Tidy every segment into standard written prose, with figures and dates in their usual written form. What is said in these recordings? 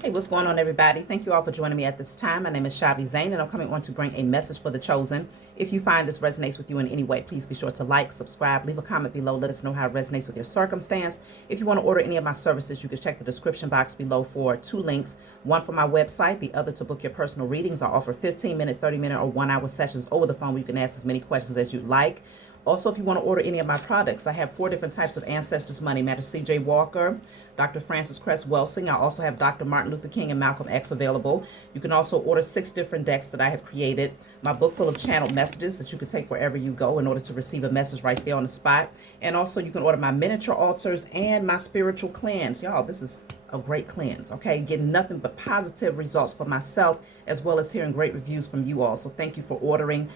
Hey, what's going on, everybody? Thank you all for joining me at this time. My name is Shavi Zane, and I'm coming on to bring a message for the chosen. If you find this resonates with you in any way, please be sure to like, subscribe, leave a comment below. Let us know how it resonates with your circumstance. If you want to order any of my services, you can check the description box below for 2 links. One for my website, the other to book your personal readings. I offer 15-minute, 30-minute, or 1-hour sessions over the phone where you can ask as many questions as you'd like. Also, if you want to order any of my products, I have 4 different types of Ancestors Money. Matter C.J. Walker, Dr. Francis Cress Welsing. I also have Dr. Martin Luther King and Malcolm X available. You can also order 6 different decks that I have created. My book full of channeled messages that you can take wherever you go in order to receive a message right there on the spot. And also you can order my miniature altars and my spiritual cleanse. Y'all, this is a great cleanse, okay? Getting nothing but positive results for myself, as well as hearing great reviews from you all. So thank you for ordering.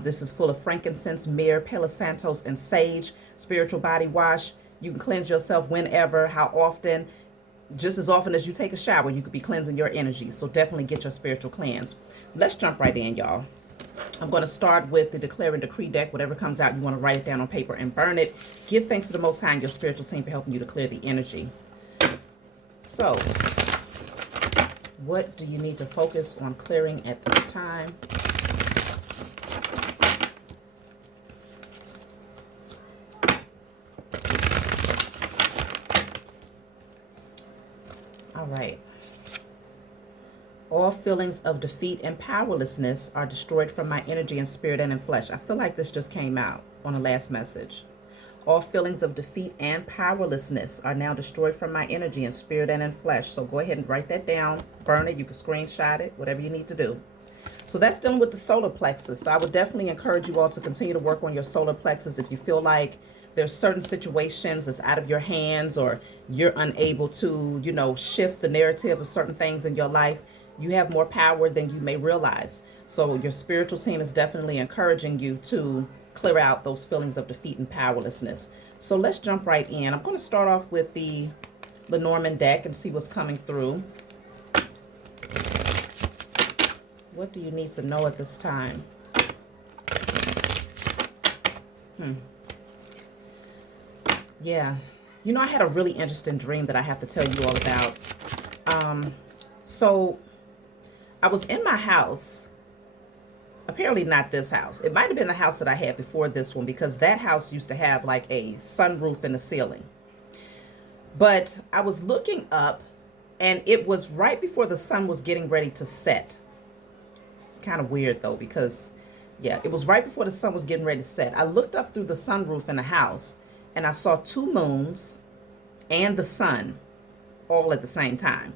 This is full of frankincense, myrrh, Palo Santos, and sage. Spiritual body wash. You can cleanse yourself whenever, how often. Just as often as you take a shower, you could be cleansing your energy. So definitely get your spiritual cleanse. Let's jump right in, y'all. I'm going to start with the Declare and Decree deck. Whatever comes out, you want to write it down on paper and burn it. Give thanks to the Most High and your spiritual team for helping you to clear the energy. So, what do you need to focus on clearing at this time? All right. All feelings of defeat and powerlessness are destroyed from my energy and spirit and in flesh. I feel like this just came out on the last message. All feelings of defeat and powerlessness are now destroyed from my energy and spirit and in flesh. So go ahead and write that down, burn it. You can screenshot it, whatever you need to do. So that's dealing with the solar plexus. So I would definitely encourage you all to continue to work on your solar plexus if you feel like there's certain situations that's out of your hands, or you're unable to, shift the narrative of certain things in your life. You have more power than you may realize. So your spiritual team is definitely encouraging you to clear out those feelings of defeat and powerlessness. So let's jump right in. I'm going to start off with the Lenormand deck and see what's coming through. What do you need to know at this time? Yeah. I had a really interesting dream that I have to tell you all about. So I was in my house. Apparently not this house. It might have been the house that I had before this one, because that house used to have like a sunroof in the ceiling. But I was looking up, and it was right before the sun was getting ready to set. It's kind of weird though, because yeah, it was right before the sun was getting ready to set. I looked up through the sunroof in the house, and I saw 2 moons and the sun all at the same time.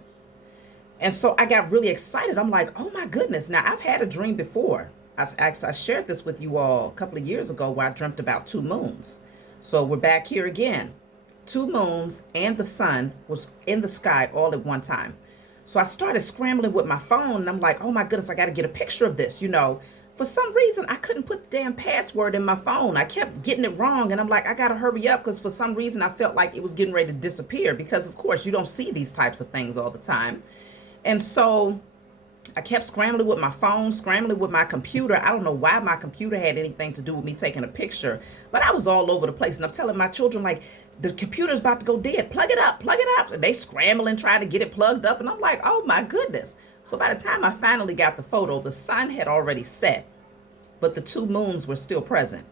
And so I got really excited. I'm like, oh my goodness. Now, I've had a dream before. I shared this with you all a couple of years ago, where I dreamt about 2 moons. So we're back here again. 2 moons and the sun was in the sky all at one time. So I started scrambling with my phone, and I'm like, oh my goodness, I got to get a picture of this. For some reason, I couldn't put the damn password in my phone. I kept getting it wrong, and I'm like, I got to hurry up, because for some reason I felt like it was getting ready to disappear, because of course you don't see these types of things all the time. And so I kept scrambling with my phone, scrambling with my computer. I don't know why my computer had anything to do with me taking a picture, but I was all over the place. And I'm telling my children, like, the computer's about to go dead. Plug it up, plug it up. And they scrambling, trying to get it plugged up. And I'm like, oh my goodness. So by the time I finally got the photo, the sun had already set, but the 2 moons were still present.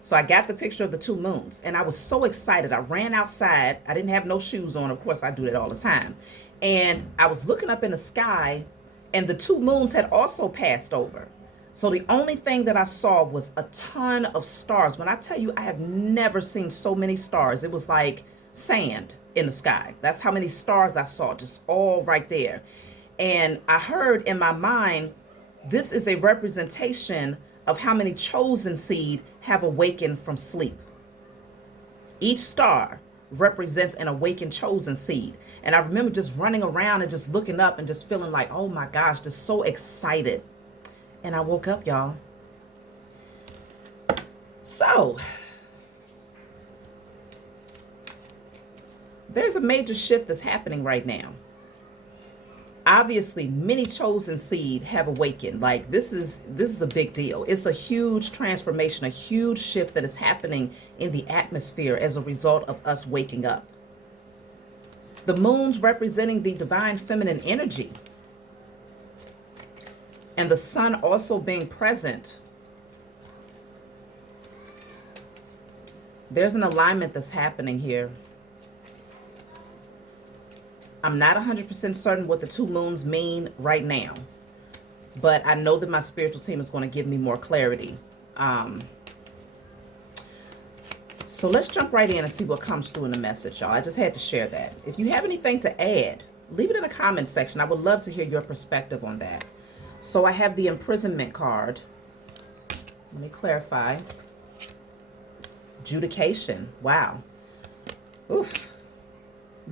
So I got the picture of the 2 moons, and I was so excited. I ran outside. I didn't have no shoes on. Of course, I do that all the time. And I was looking up in the sky, and the 2 moons had also passed over. So the only thing that I saw was a ton of stars. When I tell you, I have never seen so many stars. It was like sand in the sky. That's how many stars I saw, just all right there. And I heard in my mind, this is a representation of how many chosen seed have awakened from sleep. Each star represents an awakened chosen seed. And I remember just running around and just looking up and just feeling like, oh my gosh, just so excited. And I woke up, y'all. So there's a major shift that's happening right now. Obviously, many chosen seed have awakened. Like, this is a big deal. It's a huge transformation, a huge shift that is happening in the atmosphere as a result of us waking up. The moon's representing the divine feminine energy. And the sun also being present. There's an alignment that's happening here. I'm not 100% certain what the two moons mean right now, but I know that my spiritual team is going to give me more clarity. So let's jump right in and see what comes through in the message, y'all. I just had to share that. If you have anything to add, leave it in the comment section. I would love to hear your perspective on that. So I have the imprisonment card. Let me clarify. Adjudication. Wow. Oof.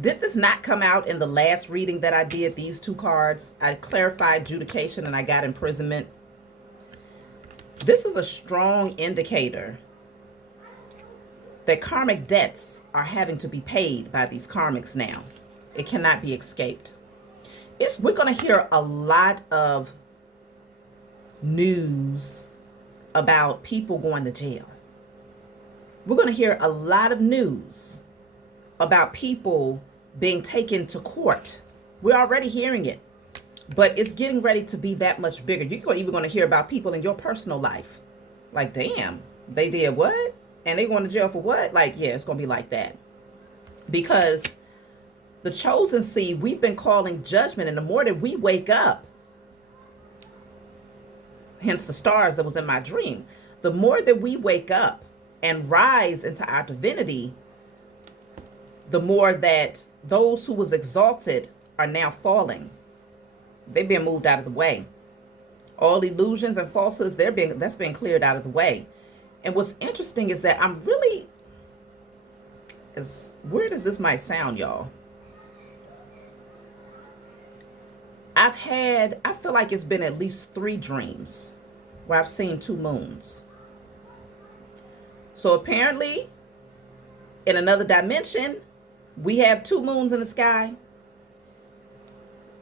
Did this not come out in the last reading that I did, these two cards? I clarified adjudication and I got imprisonment. This is a strong indicator that karmic debts are having to be paid by these karmics now. It cannot be escaped. We're going to hear a lot of news about people going to jail. We're going to hear a lot of news about people being taken to court. We're already hearing it, but it's getting ready to be that much bigger. You're even going to hear about people in your personal life. Like, damn, they did what? And they going to jail for what? Like, yeah, it's going to be like that. Because the chosen seed, we've been calling judgment. And the more that we wake up, hence the stars that was in my dream, the more that we wake up and rise into our divinity, the more that those who was exalted are now falling. They've been moved out of the way. All illusions and falsehoods, that's been cleared out of the way. And what's interesting is that I'm really, as weird as this might sound, y'all, I feel like it's been at least 3 dreams where I've seen 2 moons. So apparently, in another dimension, we have 2 moons in the sky.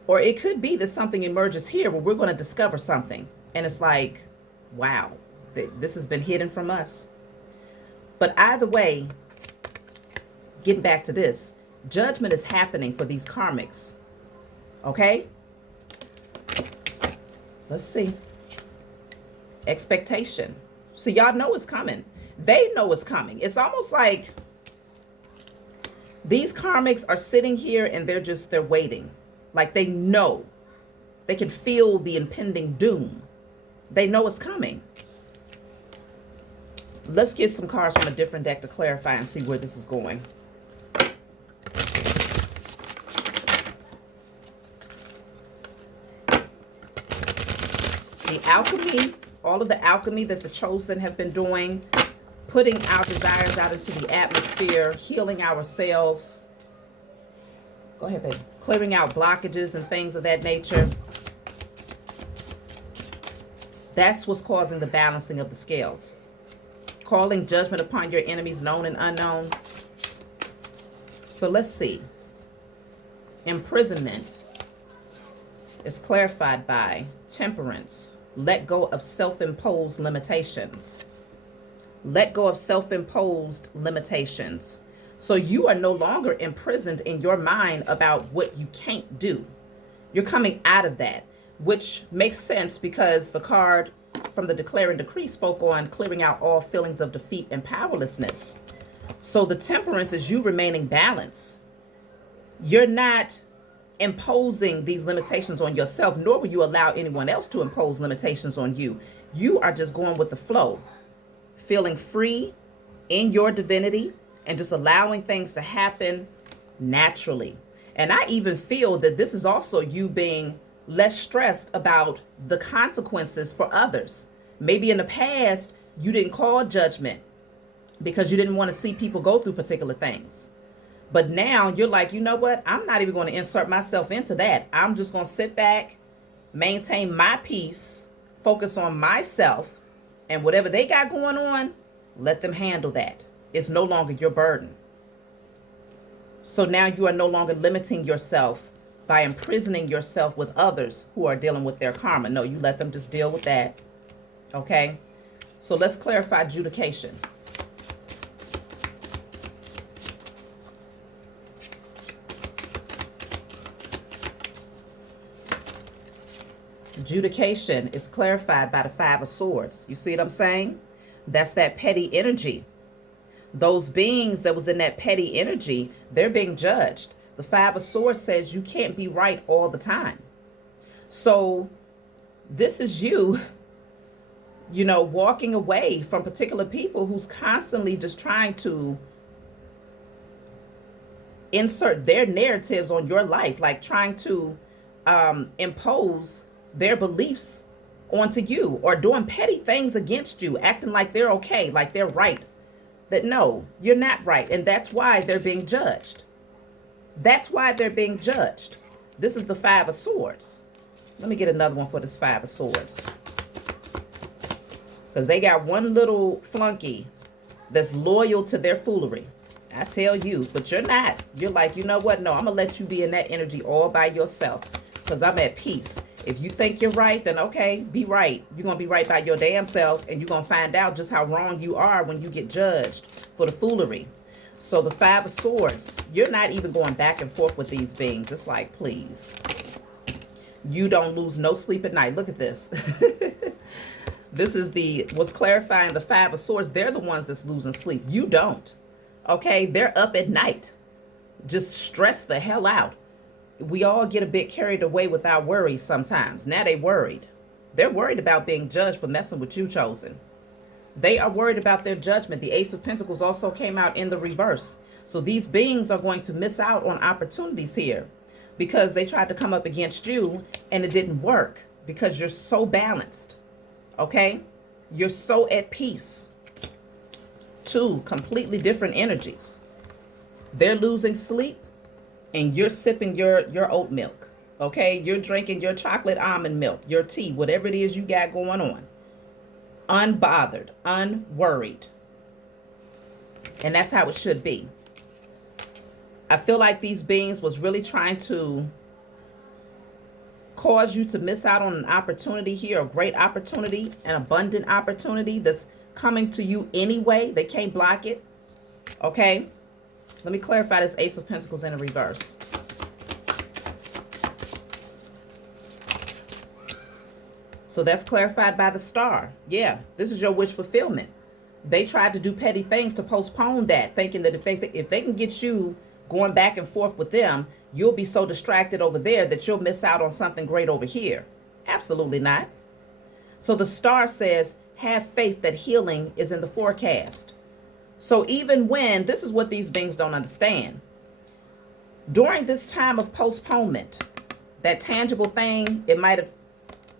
Or it could be that something emerges here where we're going to discover something. And it's like, wow, this has been hidden from us. But either way, getting back to this, judgment is happening for these karmics. Okay? Let's see. Expectation. So y'all know it's coming. They know it's coming. It's almost like these karmics are sitting here and they're waiting. Like they know. They can feel the impending doom. They know it's coming. Let's get some cards from a different deck to clarify and see where this is going. The alchemy, all of the alchemy that the chosen have been doing, putting our desires out into the atmosphere, healing ourselves. Go ahead, baby. Clearing out blockages and things of that nature. That's what's causing the balancing of the scales. Calling judgment upon your enemies, known and unknown. So let's see. Imprisonment is clarified by temperance. Let go of self-imposed limitations. Let go of self-imposed limitations. So you are no longer imprisoned in your mind about what you can't do. You're coming out of that, which makes sense because the card from the Declare and Decree spoke on clearing out all feelings of defeat and powerlessness. So the temperance is you remaining balanced. You're not imposing these limitations on yourself, nor will you allow anyone else to impose limitations on you. You are just going with the flow, feeling free in your divinity and just allowing things to happen naturally. And I even feel that this is also you being less stressed about the consequences for others. Maybe in the past, you didn't call judgment because you didn't want to see people go through particular things. But now you're like, you know what? I'm not even going to insert myself into that. I'm just going to sit back, maintain my peace, focus on myself, and whatever they got going on, let them handle that. It's no longer your burden. So now you are no longer limiting yourself by imprisoning yourself with others who are dealing with their karma. No, you let them just deal with that. Okay? So let's clarify adjudication. Adjudication is clarified by the Five of Swords. You see what I'm saying? That's that petty energy. Those beings that was in that petty energy, they're being judged. The Five of Swords says you can't be right all the time. So this is you, walking away from particular people who's constantly just trying to insert their narratives on your life, like trying to impose their beliefs onto you, or doing petty things against you, acting like they're okay, like they're right. That no, you're not right. And that's why they're being judged. That's why they're being judged. This is the Five of Swords. Let me get another one for this Five of Swords. Because they got one little flunky that's loyal to their foolery. I tell you, but you're not. You're like, you know what? No, I'm going to let you be in that energy all by yourself because I'm at peace. If you think you're right, then okay, be right. You're going to be right by your damn self, and you're going to find out just how wrong you are when you get judged for the foolery. So the Five of Swords, you're not even going back and forth with these beings. It's like, please. You don't lose no sleep at night. Look at this. This is what's clarifying the Five of Swords. They're the ones that's losing sleep. You don't. Okay, they're up at night, just stressed the hell out. We all get a bit carried away with our worries sometimes. Now they worried. They're worried about being judged for messing with you, chosen. They are worried about their judgment. The Ace of Pentacles also came out in the reverse. So these beings are going to miss out on opportunities here because they tried to come up against you and it didn't work because you're so balanced. Okay? You're so at peace. Two completely different energies. They're losing sleep and you're sipping your oat milk. Okay? You're drinking your chocolate almond milk, your tea, whatever it is you got going on. Unbothered, unworried. And that's how it should be. I feel like these beings was really trying to cause you to miss out on an opportunity here, a great opportunity, an abundant opportunity that's coming to you anyway. They can't block it. Okay? Let me clarify this Ace of Pentacles in the reverse. So that's clarified by the Star. Yeah, this is your wish fulfillment. They tried to do petty things to postpone that, thinking that if they can get you going back and forth with them, you'll be so distracted over there that you'll miss out on something great over here. Absolutely not. So the Star says, have faith that healing is in the forecast. So even when, this is what these beings don't understand. During this time of postponement, that tangible thing, it might have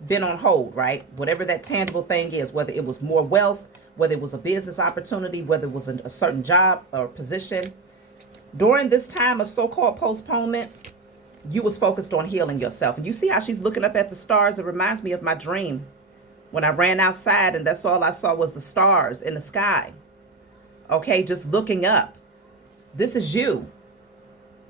been on hold, right? Whatever that tangible thing is, whether it was more wealth, whether it was a business opportunity, whether it was a certain job or position. During this time of so-called postponement, you was focused on healing yourself. And you see how she's looking up at the stars? It reminds me of my dream when I ran outside and that's all I saw was the stars in the sky. Okay, just looking up. This is you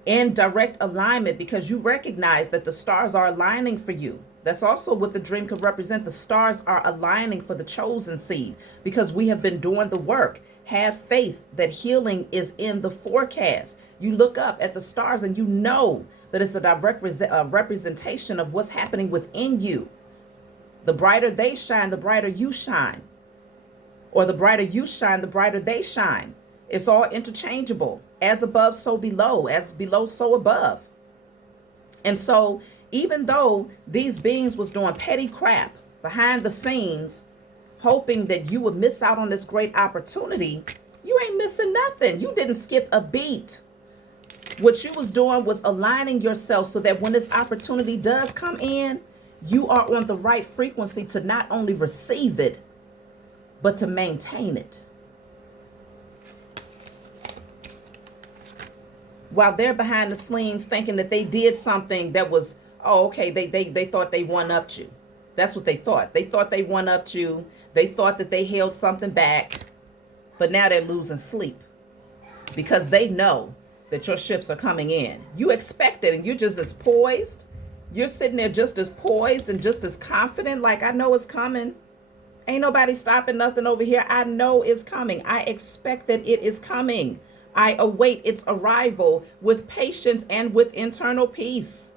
in direct alignment because you recognize that the stars are aligning for you. That's also what the dream could represent. The stars are aligning for the chosen seed because we have been doing the work. Have faith that healing is in the forecast. You look up at the stars and you know that it's a direct representation of what's happening within you. The brighter they shine, the brighter you shine. Or the brighter you shine, the brighter they shine. It's all interchangeable. As above, so below. As below, so above. And so even though these beings was doing petty crap behind the scenes, hoping that you would miss out on this great opportunity, you ain't missing nothing. You didn't skip a beat. What you was doing was aligning yourself so that when this opportunity does come in, you are on the right frequency to not only receive it, but to maintain it. While they're behind the scenes thinking that they did something that was, oh, okay, they thought they one-upped you. That's what they thought. They thought they one-upped you. They thought that they held something back. But now they're losing sleep because they know that your ships are coming in. You expect it and you're just as poised. You're sitting there just as poised and just as confident, like, I know it's coming. Ain't nobody stopping nothing over here. I know it's coming. I expect that it is coming. I await its arrival with patience and with internal peace.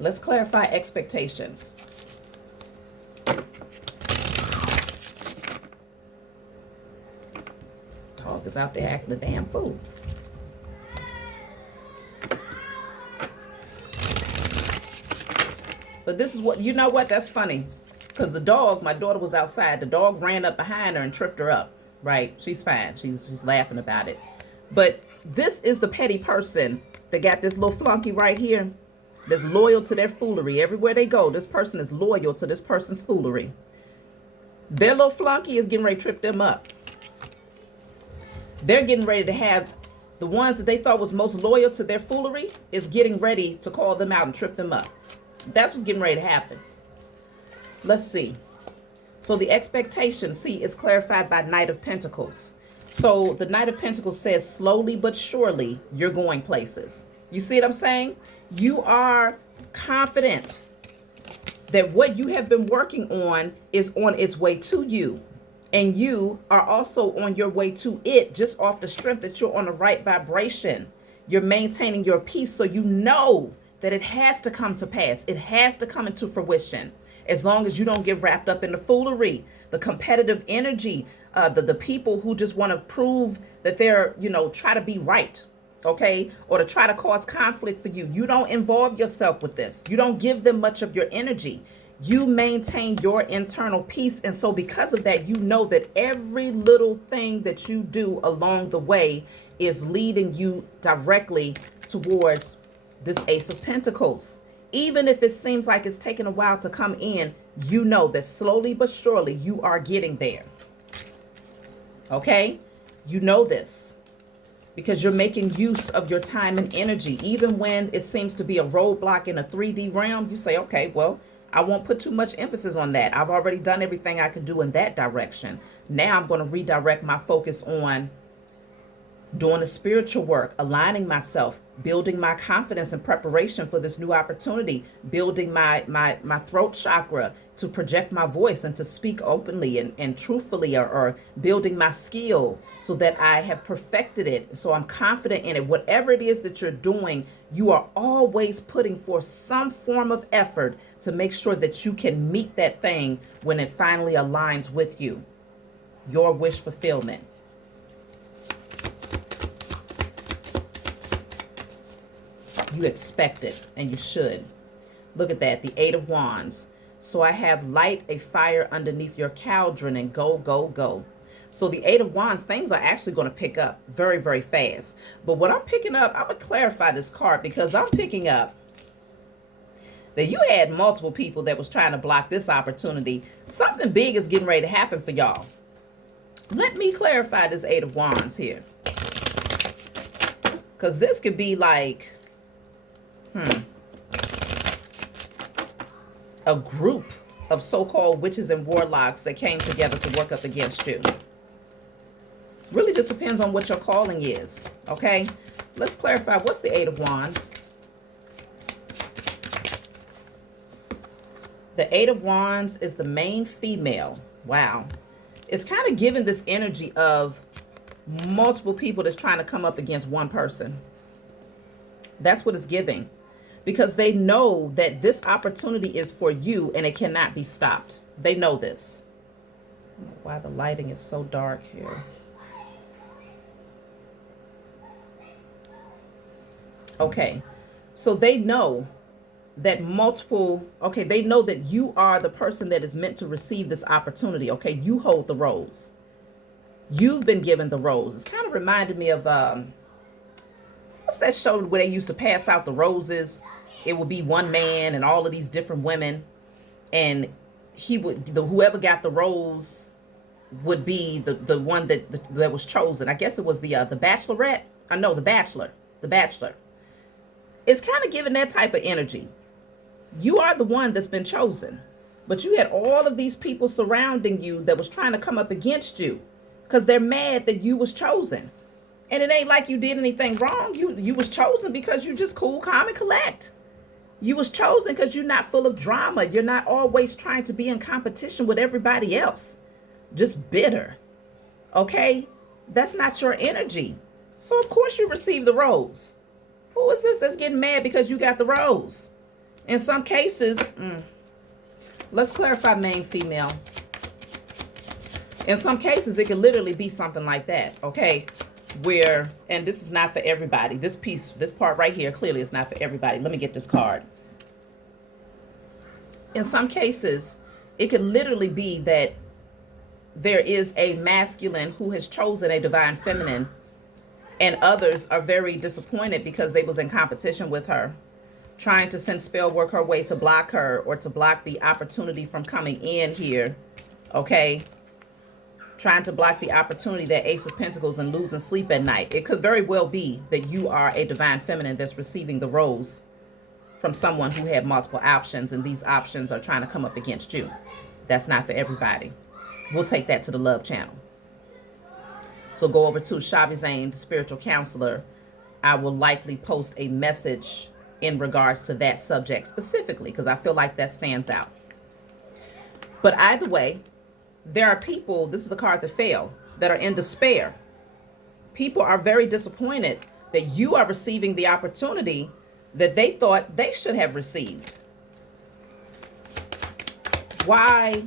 Let's clarify expectations. Dog is out there acting a damn fool. But this is what, you know what, that's funny. Because the dog, my daughter was outside. The dog ran up behind her and tripped her up, right? She's fine. She's laughing about it. But this is the petty person that got this little flunky right here that's loyal to their foolery. Everywhere they go, this person is loyal to this person's foolery. Their little flunky is getting ready to trip them up. They're getting ready to have the ones that they thought was most loyal to their foolery is getting ready to call them out and trip them up. That's what's getting ready to happen. Let's see. So the expectation, see, is clarified by Knight of Pentacles. So the Knight of Pentacles says, slowly but surely, you're going places. You see what I'm saying? You are confident that what you have been working on is on its way to you. And you are also on your way to it, just off the strength that you're on the right vibration. You're maintaining your peace, so you know that it has to come to pass. It has to come into fruition. As long as you don't get wrapped up in the foolery, the competitive energy, the people who just want to prove that they're, try to be right, okay? Or to try to cause conflict for you. You don't involve yourself with this. You don't give them much of your energy. You maintain your internal peace. And so because of that, you know that every little thing that you do along the way is leading you directly towards this Ace of Pentacles. Even if it seems like it's taking a while to come in, you know that slowly but surely you are getting there. Okay? You know this because you're making use of your time and energy. Even when it seems to be a roadblock in a 3D realm, you say, okay, well, I won't put too much emphasis on that. I've already done everything I could do in that direction. Now I'm going to redirect my focus on doing the spiritual work, aligning myself, building my confidence and preparation for this new opportunity, building my throat chakra to project my voice and to speak openly and truthfully, or building my skill so that I have perfected it. So I'm confident in it. Whatever it is that you're doing, you are always putting forth some form of effort to make sure that you can meet that thing when it finally aligns with you. Your wish fulfillment. You expect it, and you should. Look at that, the Eight of Wands. So I have light a fire underneath your cauldron and go, go, go. So the Eight of Wands, things are actually going to pick up very, very fast. But what I'm picking up, I'm going to clarify this card because I'm picking up that you had multiple people that was trying to block this opportunity. Something big is getting ready to happen for y'all. Let me clarify this Eight of Wands here. Because this could be like a group of so-called witches and warlocks that came together to work up against you. Really just depends on what your calling is, okay? Let's clarify. What's the Eight of Wands? The Eight of Wands is the main female. Wow. It's kind of giving this energy of multiple people that's trying to come up against one person. That's what it's giving. Because they know that this opportunity is for you and it cannot be stopped. They know this. I don't know why the lighting is so dark here. Okay, so they know that they know that you are the person that is meant to receive this opportunity. Okay, you hold the rose. You've been given the rose. It's kind of reminded me of what's that show where they used to pass out the roses? It would be one man and all of these different women, and whoever got the rose would be the one that was chosen. I guess it was the Bachelorette. I know the Bachelor. It's kind of giving that type of energy. You are the one that's been chosen, but you had all of these people surrounding you that was trying to come up against you because they're mad that you was chosen. And it ain't like you did anything wrong. You was chosen because you just cool, calm, and collect. You was chosen because you're not full of drama. You're not always trying to be in competition with everybody else. Just bitter. Okay? That's not your energy. So of course you receive the rose. Who is this that's getting mad because you got the rose? In some cases, let's clarify main female. In some cases, it can literally be something like that, okay? Where, and this is not for everybody. This piece, this part right here, clearly is not for everybody. Let me get this card. In some cases, it could literally be that there is a masculine who has chosen a divine feminine, and others are very disappointed because they was in competition with her, trying to send spell work her way to block her or to block the opportunity from coming in here, okay? Trying to block the opportunity, that Ace of Pentacles, and losing sleep at night. It could very well be that you are a divine feminine that's receiving the rose from someone who had multiple options, and these options are trying to come up against you. That's not for everybody. We'll take that to the love channel. So go over to Shavi Zane, the spiritual counselor. I will likely post a message in regards to that subject specifically, because I feel like that stands out. But either way, there are people, this is the card that fell, that are in despair. People are very disappointed that you are receiving the opportunity that they thought they should have received. Why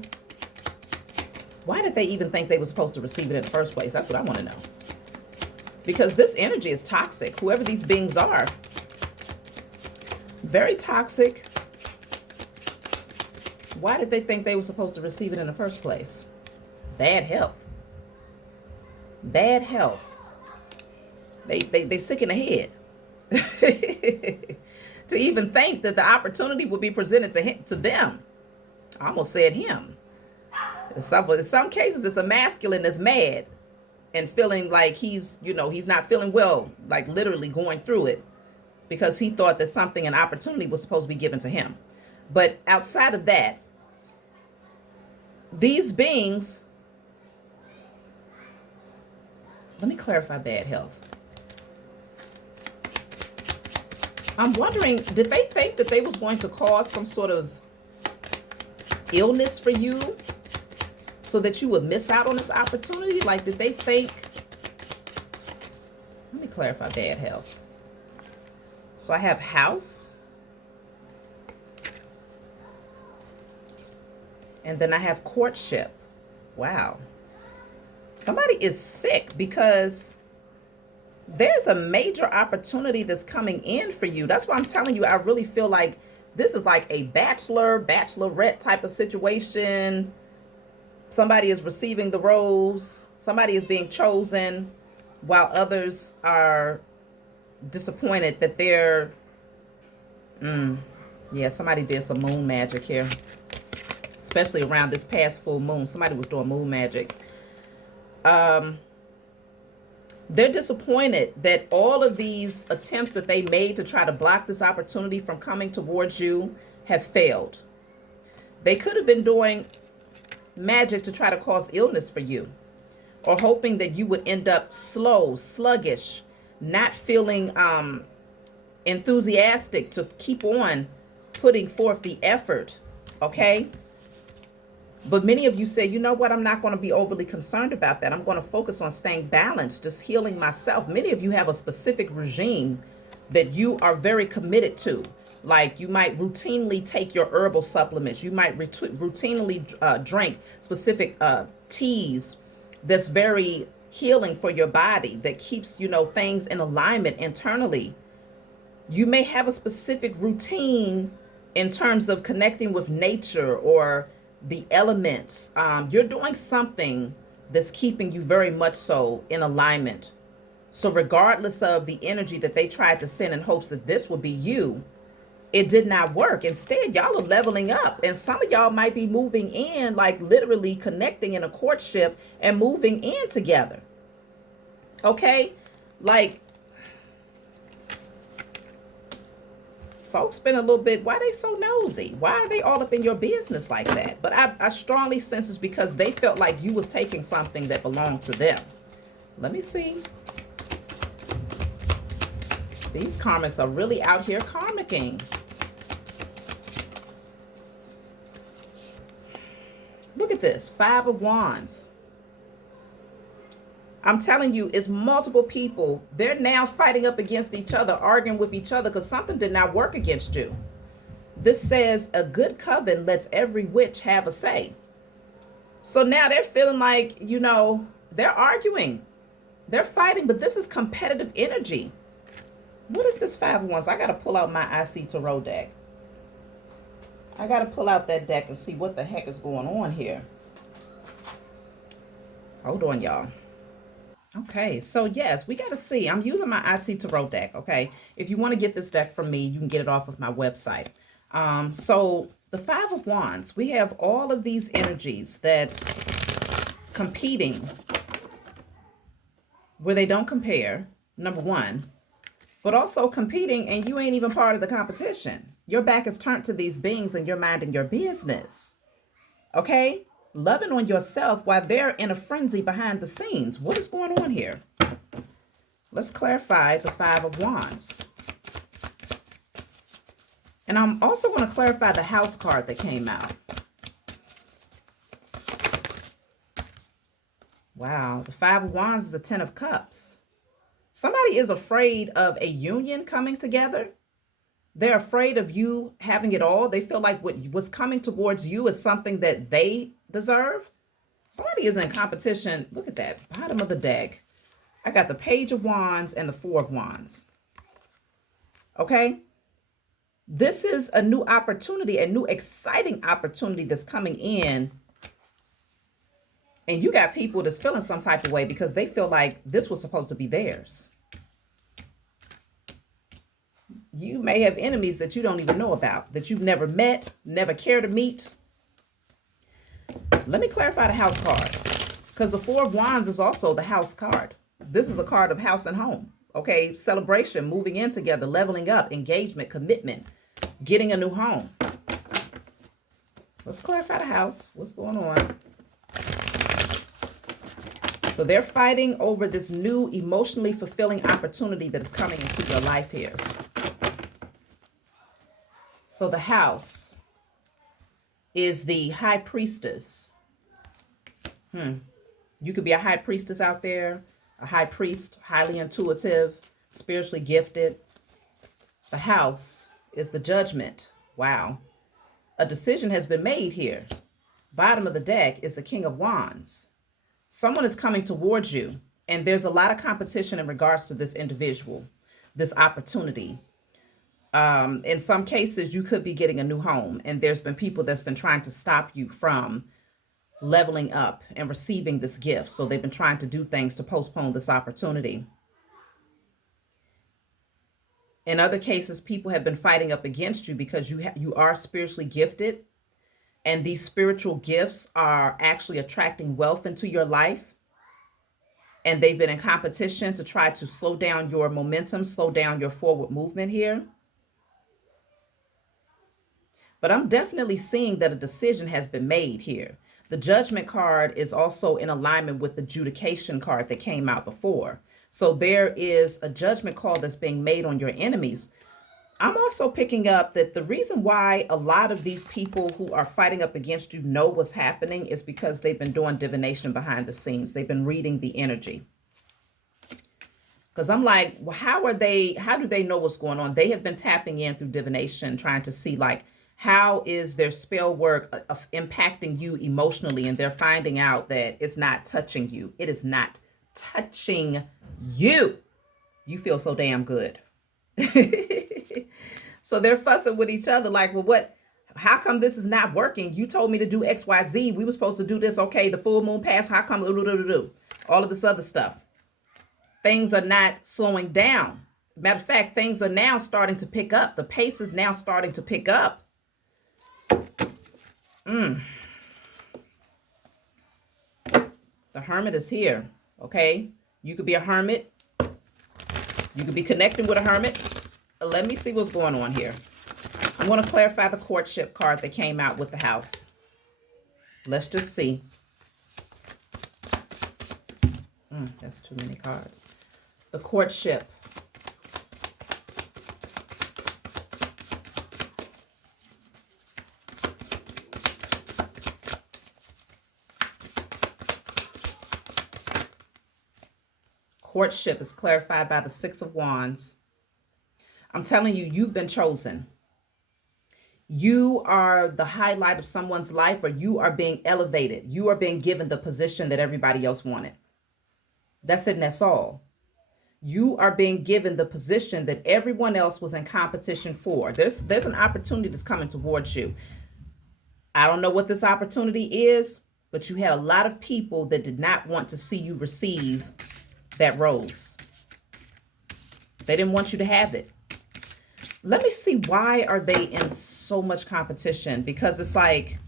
did they even think they were supposed to receive it in the first place? That's what I want to know. Because this energy is toxic. Whoever these beings are, very toxic. Why did they think they were supposed to receive it in the first place? Bad health. Bad health. They sick in the head. To even think that the opportunity would be presented to them. I almost said him. In some cases, it's a masculine that's mad and feeling like he's not feeling well, like literally going through it, because he thought that something, an opportunity, was supposed to be given to him. But outside of that, these beings, let me clarify bad health. I'm wondering, did they think that they was going to cause some sort of illness for you so that you would miss out on this opportunity? Like, did they think, let me clarify bad health. So I have house, and then I have courtship. Wow. Somebody is sick because there's a major opportunity that's coming in for you. That's why I'm telling you, I really feel like this is like a bachelorette type of situation. Somebody is receiving the rose. Somebody is being chosen, while others are disappointed that they're, yeah, somebody did some moon magic here. Especially around this past full moon. Somebody was doing moon magic. They're disappointed that all of these attempts that they made to try to block this opportunity from coming towards you have failed. They could have been doing magic to try to cause illness for you, or hoping that you would end up slow, sluggish, not feeling enthusiastic to keep on putting forth the effort, okay? But many of you say, you know what, I'm not going to be overly concerned about that. I'm going to focus on staying balanced, just healing myself. Many of you have a specific regime that you are very committed to. Like, you might routinely take your herbal supplements. You might routinely drink specific teas that's very healing for your body, that keeps, things in alignment internally. You may have a specific routine in terms of connecting with nature or the elements. You're doing something that's keeping you very much so in alignment. So regardless of the energy that they tried to send in hopes that this would be you, it did not work. Instead, y'all are leveling up. And some of y'all might be moving in, like literally connecting in a courtship and moving in together. Okay? Like, folks been a little bit, why they so nosy? Why are they all up in your business like that? But I strongly sense it's because they felt like you was taking something that belonged to them. Let me see. These karmics are really out here karmicking. Look at this, 5 of Wands. I'm telling you, it's multiple people. They're now fighting up against each other, arguing with each other because something did not work against you. This says a good coven lets every witch have a say. So now they're feeling like, they're arguing, they're fighting, but this is competitive energy. What is this Five of Wands? I got to pull out my IC Tarot deck. I got to pull out that deck and see what the heck is going on here. Hold on, y'all. Okay, so yes, we got to see. I'm using my IC Tarot deck, okay? If you want to get this deck from me, you can get it off of my website. So the Five of Wands, we have all of these energies that's competing where they don't compare, number one, but also competing and you ain't even part of the competition. Your back is turned to these beings and you're minding your business, okay? Loving on yourself while they're in a frenzy behind the scenes. What is going on here? Let's clarify the Five of Wands. And I'm also going to clarify the House card that came out. Wow, the Five of Wands is the Ten of Cups. Somebody is afraid of a union coming together. They're afraid of you having it all. They feel like what's coming towards you is something that they deserve. Somebody is in competition. Look at that, bottom of the deck. I got the Page of Wands and the Four of Wands. Okay? This is a new opportunity, a new exciting opportunity that's coming in. And you got people that's feeling some type of way because they feel like this was supposed to be theirs. You may have enemies that you don't even know about, that you've never met, never care to meet. Let me clarify the House card, because the Four of Wands is also the House card. This is a card of house and home. Okay, celebration, moving in together, leveling up, engagement, commitment, getting a new home. Let's clarify the House. What's going on? So they're fighting over this new emotionally fulfilling opportunity that is coming into your life here. So the House is the High Priestess. You could be a High Priestess out there, a High Priest, highly intuitive, spiritually gifted. The House is the Judgment. Wow. A decision has been made here. Bottom of the deck is the King of Wands. Someone is coming towards you, and there's a lot of competition in regards to this individual, this opportunity. In some cases, you could be getting a new home, and there's been people that's been trying to stop you from leveling up and receiving this gift. So they've been trying to do things to postpone this opportunity. In other cases, people have been fighting up against you because you are spiritually gifted, and these spiritual gifts are actually attracting wealth into your life. And they've been in competition to try to slow down your momentum, slow down your forward movement here. But I'm definitely seeing that a decision has been made here. The Judgment card is also in alignment with the Judication card that came out before. So there is a judgment call that's being made on your enemies. I'm also picking up that the reason why a lot of these people who are fighting up against you know what's happening is because they've been doing divination behind the scenes. They've been reading the energy. Because I'm like, well, how do they know what's going on? They have been tapping in through divination, trying to see like, how is their spell work impacting you emotionally? And they're finding out that it's not touching you. It is not touching you. You feel so damn good. So they're fussing with each other like, well, how come this is not working? You told me to do XYZ. We were supposed to do this. Okay, the full moon passed. How come? All of this other stuff. Things are not slowing down. Matter of fact, things are now starting to pick up. The pace is now starting to pick up. The Hermit is here, okay? You could be a hermit. You could be connecting with a hermit. Let me see what's going on here. I'm going to clarify the Courtship card that came out with the House. Let's just see. That's too many cards. The Courtship. Courtship is clarified by the Six of Wands. I'm telling you, you've been chosen. You are the highlight of someone's life, or you are being elevated. You are being given the position that everybody else wanted. That's it, and that's all. You are being given the position that everyone else was in competition for. There's an opportunity that's coming towards you. I don't know what this opportunity is, but you had a lot of people that did not want to see you receive that rose. They didn't want you to have it. Let me see, why are they in so much competition? Because it's like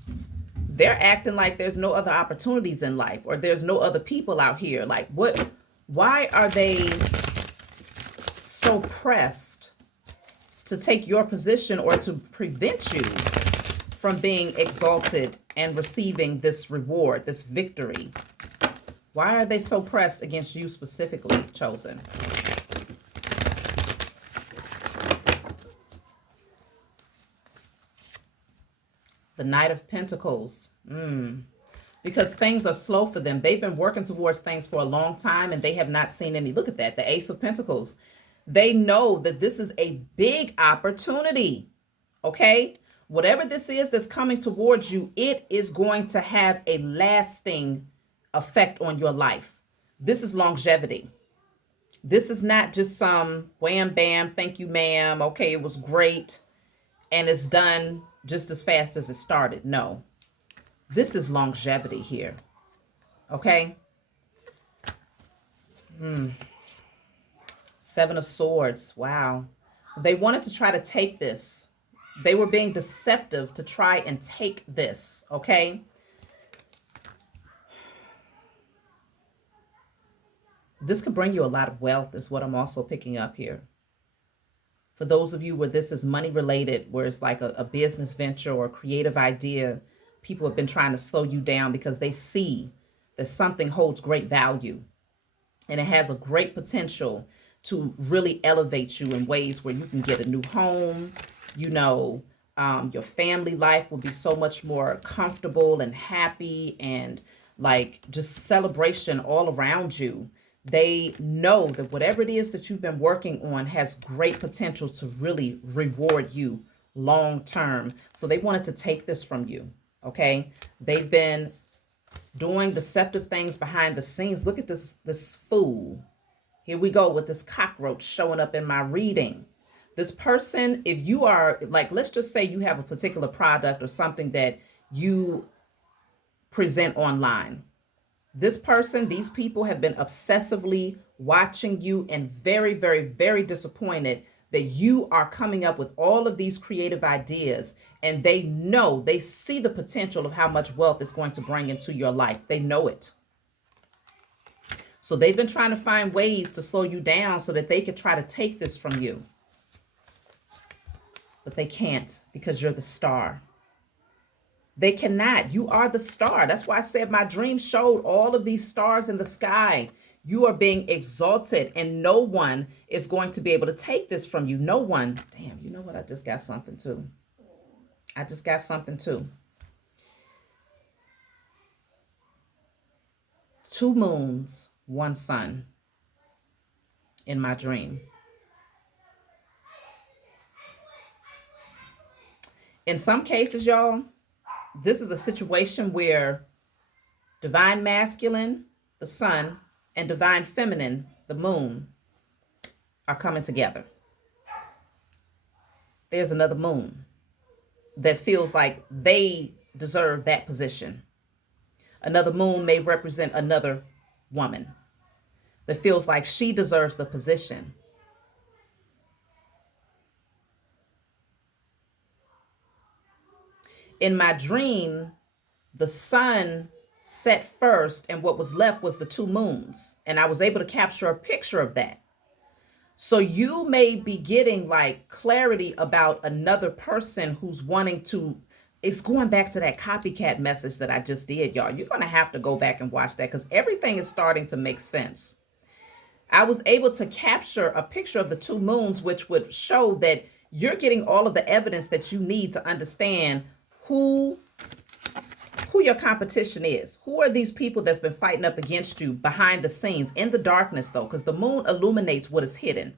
they're acting like there's no other opportunities in life, or there's no other people out here. Like, what? Why are they so pressed to take your position, or to prevent you from being exalted and receiving this reward, this victory? Why are they so pressed against you specifically, chosen? The Knight of Pentacles. Because things are slow for them. They've been working towards things for a long time, and they have not seen any. Look at that, the Ace of Pentacles. They know that this is a big opportunity, okay? Whatever this is that's coming towards you, it is going to have a lasting effect on your life. This is longevity. This is not just some wham, bam, thank you, ma'am. Okay, it was great, and it's done just as fast as it started. No, this is longevity here. Okay. Seven of Swords. Wow. They wanted to try to take this. They were being deceptive to try and take this. Okay. This could bring you a lot of wealth, is what I'm also picking up here. For those of you where this is money related, where it's like a business venture or a creative idea, people have been trying to slow you down because they see that something holds great value and it has a great potential to really elevate you in ways where you can get a new home. You know, your family life will be so much more comfortable and happy, and like just celebration all around you. They know that whatever it is that you've been working on has great potential to really reward you long term. So they wanted to take this from you, okay? They've been doing deceptive things behind the scenes. Look at this fool. Here we go with this cockroach showing up in my reading. This person, if you are, like, let's just say you have a particular product or something that you present online. This person, these people have been obsessively watching you and very, very, very disappointed that you are coming up with all of these creative ideas, and they know, they see the potential of how much wealth it's going to bring into your life. They know it. So they've been trying to find ways to slow you down so that they could try to take this from you. But they can't, because you're the star. They cannot. You are the star. That's why I said my dream showed all of these stars in the sky. You are being exalted, and no one is going to be able to take this from you. No one. Damn, you know what? I just got something too. I just got something too. 2 moons, 1 sun in my dream. In some cases, y'all, this is a situation where divine masculine, the sun, and divine feminine, the moon, are coming together. There's another moon that feels like they deserve that position. Another moon may represent another woman that feels like she deserves the position. In my dream, the sun set first, and what was left was the 2 moons. And I was able to capture a picture of that. So you may be getting like clarity about another person who's wanting to, it's going back to that copycat message that I just did, y'all. You're going to have to go back and watch that because everything is starting to make sense. I was able to capture a picture of the 2 moons, which would show that you're getting all of the evidence that you need to understand who your competition is. Who are these people that's been fighting up against you behind the scenes, in the darkness though, because the moon illuminates what is hidden.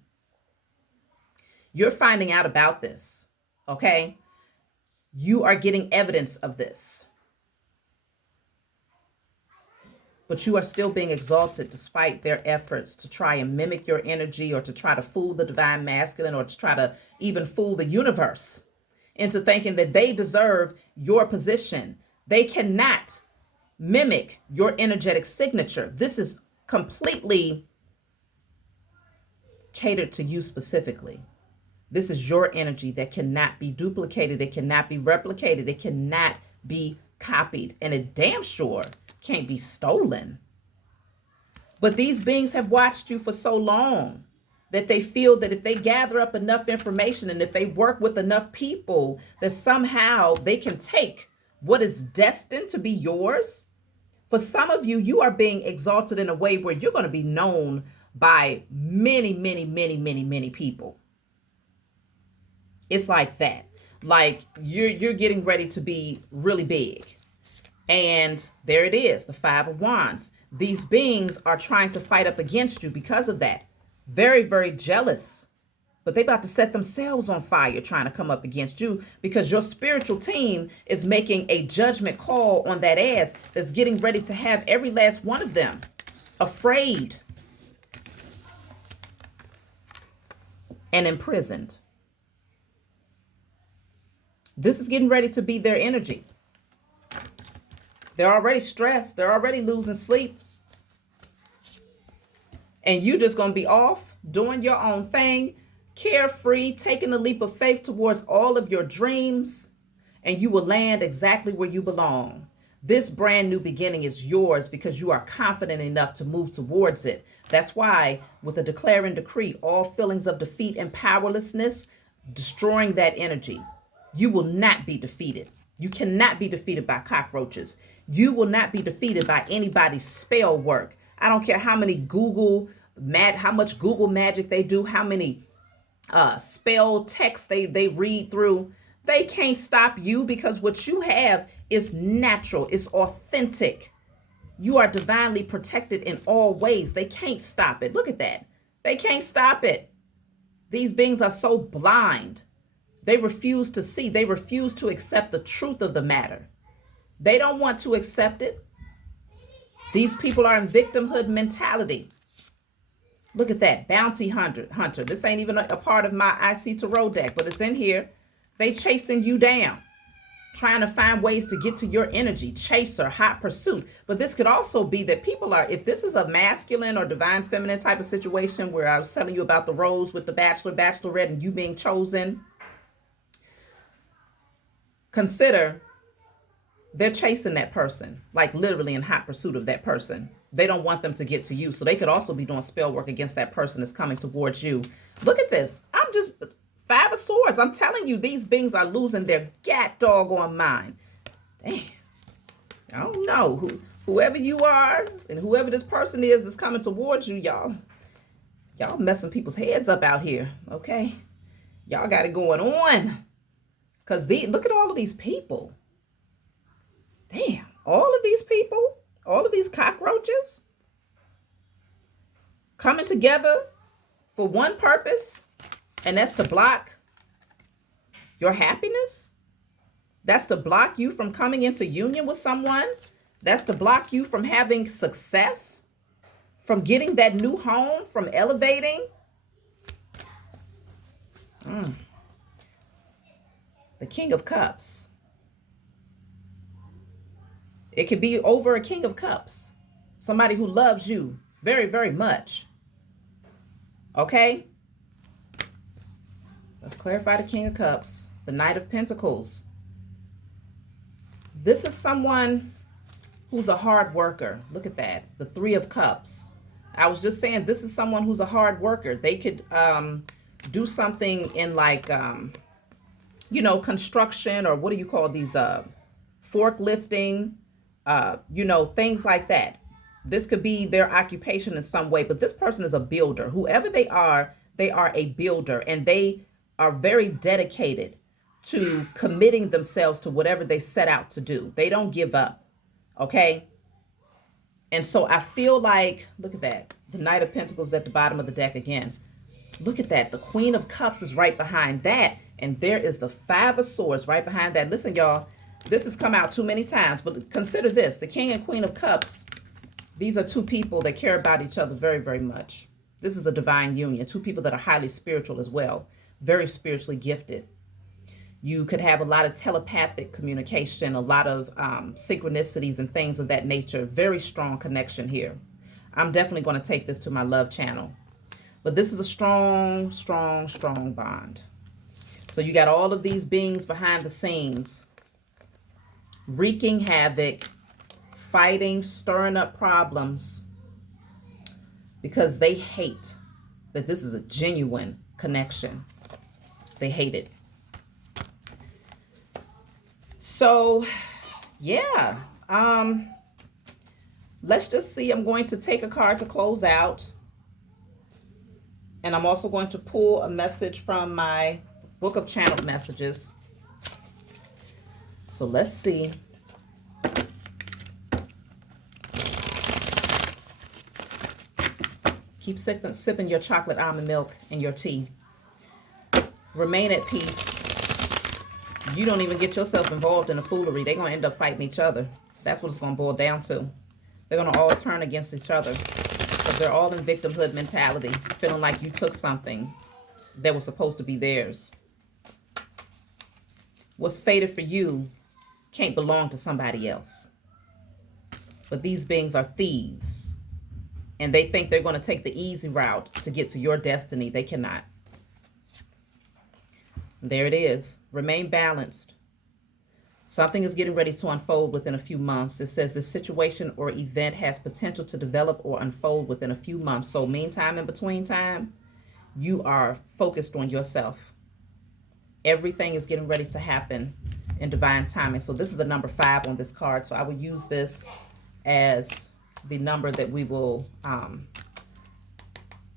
You're finding out about this, okay? You are getting evidence of this. But you are still being exalted despite their efforts to try and mimic your energy, or to try to fool the divine masculine, or to try to even fool the universe into thinking that they deserve your position. They cannot mimic your energetic signature. This is completely catered to you specifically. This is your energy that cannot be duplicated. It cannot be replicated. It cannot be copied. And it damn sure can't be stolen. But these beings have watched you for so long that they feel that if they gather up enough information and if they work with enough people, that somehow they can take what is destined to be yours. For some of you, you are being exalted in a way where you're going to be known by many, many, many, many, many people. It's like that. Like you're getting ready to be really big. And there it is, the Five of Wands. These beings are trying to fight up against you because of that. Very, very jealous. But they about to set themselves on fire trying to come up against you, because your spiritual team is making a judgment call on that ass that's getting ready to have every last one of them afraid and imprisoned. This is getting ready to be their energy. They're already stressed. They're already losing sleep. And you just going to be off doing your own thing, carefree, taking a leap of faith towards all of your dreams, and you will land exactly where you belong. This brand new beginning is yours because you are confident enough to move towards it. That's why with a declare and decree, all feelings of defeat and powerlessness, destroying that energy. You will not be defeated. You cannot be defeated by cockroaches. You will not be defeated by anybody's spell work. I don't care how much Google magic they do, how many spell texts they read through. They can't stop you, because what you have is natural. It's authentic. You are divinely protected in all ways. They can't stop it. Look at that. They can't stop it. These beings are so blind. They refuse to see. They refuse to accept the truth of the matter. They don't want to accept it. These people are in victimhood mentality. Look at that. Bounty hunter. This ain't even a part of my IC Tarot deck, but it's in here. They chasing you down, trying to find ways to get to your energy. Chaser, hot pursuit. But this could also be that people are, if this is a masculine or divine feminine type of situation where I was telling you about the rose with the bachelor, bachelorette, and you being chosen, consider they're chasing that person, like literally in hot pursuit of that person. They don't want them to get to you. So they could also be doing spell work against that person that's coming towards you. Look at this. I'm just Five of Swords. I'm telling you, these beings are losing their doggone mind. Damn. I don't know. Whoever you are and whoever this person is that's coming towards you, y'all messing people's heads up out here, okay? Y'all got it going on. Because look at all of these people. Damn, all of these people, all of these cockroaches coming together for one purpose, and that's to block your happiness. That's to block you from coming into union with someone. That's to block you from having success, from getting that new home, from elevating. The King of Cups. It could be over a King of Cups. Somebody who loves you very, very much. Okay? Let's clarify the King of Cups. The Knight of Pentacles. This is someone who's a hard worker. Look at that. The Three of Cups. I was just saying, this is someone who's a hard worker. They could do something in like, construction, or what do you call these, forklifting, things like that. This could be their occupation in some way, but this person is a builder. Whoever they are a builder, and they are very dedicated to committing themselves to whatever they set out to do. They don't give up. Okay. And so I feel like, look at that. The Knight of Pentacles at the bottom of the deck again. Look at that. The Queen of Cups is right behind that. And there is the Five of Swords right behind that. Listen, y'all, this has come out too many times, but consider this. The King and Queen of Cups, these are two people that care about each other very, very much. This is a divine union. Two people that are highly spiritual as well, very spiritually gifted. You could have a lot of telepathic communication, a lot of synchronicities and things of that nature. Very strong connection here. I'm definitely going to take this to my love channel. But this is a strong, strong, strong bond. So you got all of these beings behind the scenes, wreaking havoc, fighting, stirring up problems, because they hate that this is a genuine connection. They hate it. So, yeah. Let's just see. I'm going to take a card to close out. And I'm also going to pull a message from my book of channeled messages. So let's see. Keep sipping your chocolate almond milk and your tea. Remain at peace. You don't even get yourself involved in a foolery. They're going to end up fighting each other. That's what it's going to boil down to. They're going to all turn against each other. Because they're all in victimhood mentality, feeling like you took something that was supposed to be theirs. What's fated for you can't belong to somebody else. But these beings are thieves. And they think they're going to take the easy route to get to your destiny. They cannot. There it is. Remain balanced. Something is getting ready to unfold within a few months. It says the situation or event has potential to develop or unfold within a few months. So meantime, in between time, you are focused on yourself. Everything is getting ready to happen in divine timing. So this is the number 5 on this card. So I will use this as the number that we will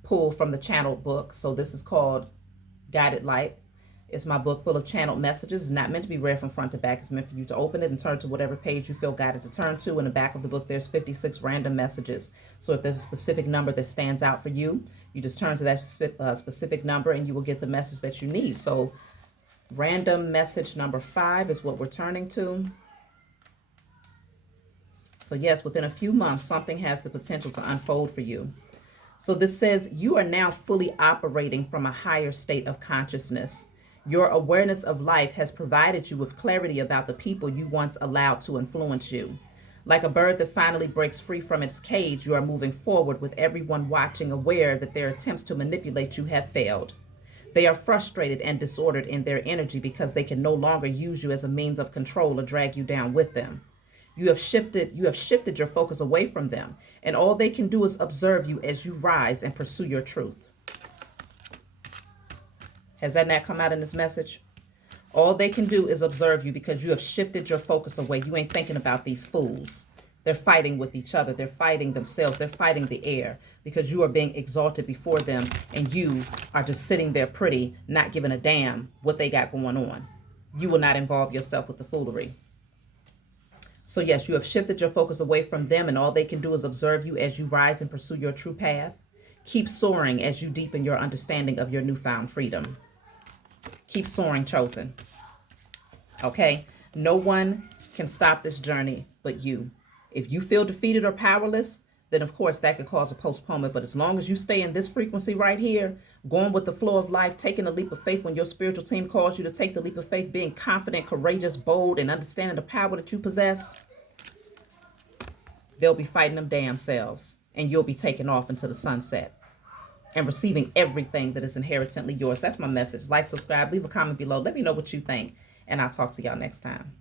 pull from the channeled book. So this is called Guided Light. It's my book full of channeled messages. It's not meant to be read from front to back. It's meant for you to open it and turn to whatever page you feel guided to turn to. In the back of the book, there's 56 random messages. So if there's a specific number that stands out for you, you just turn to that specific number and you will get the message that you need. So random message number 5 is what we're turning to. So yes, within a few months, something has the potential to unfold for you. So this says you are now fully operating from a higher state of consciousness. Your awareness of life has provided you with clarity about the people you once allowed to influence you. Like a bird that finally breaks free from its cage, you are moving forward with everyone watching, aware that their attempts to manipulate you have failed. They are frustrated and disordered in their energy because they can no longer use you as a means of control or drag you down with them. You have shifted your focus away from them, and all they can do is observe you as you rise and pursue your truth. Has that not come out in this message? All they can do is observe you because you have shifted your focus away. You ain't thinking about these fools. They're fighting with each other. They're fighting themselves. They're fighting the air because you are being exalted before them, and you are just sitting there pretty, not giving a damn what they got going on. You will not involve yourself with the foolery. So yes, you have shifted your focus away from them, and all they can do is observe you as you rise and pursue your true path. Keep soaring as you deepen your understanding of your newfound freedom. Keep soaring, chosen. Okay? No one can stop this journey but you. If you feel defeated or powerless, then of course that could cause a postponement. But as long as you stay in this frequency right here, going with the flow of life, taking a leap of faith when your spiritual team calls you to take the leap of faith, being confident, courageous, bold, and understanding the power that you possess, they'll be fighting them damn selves. And you'll be taken off into the sunset and receiving everything that is inherently yours. That's my message. Like, subscribe, leave a comment below. Let me know what you think. And I'll talk to y'all next time.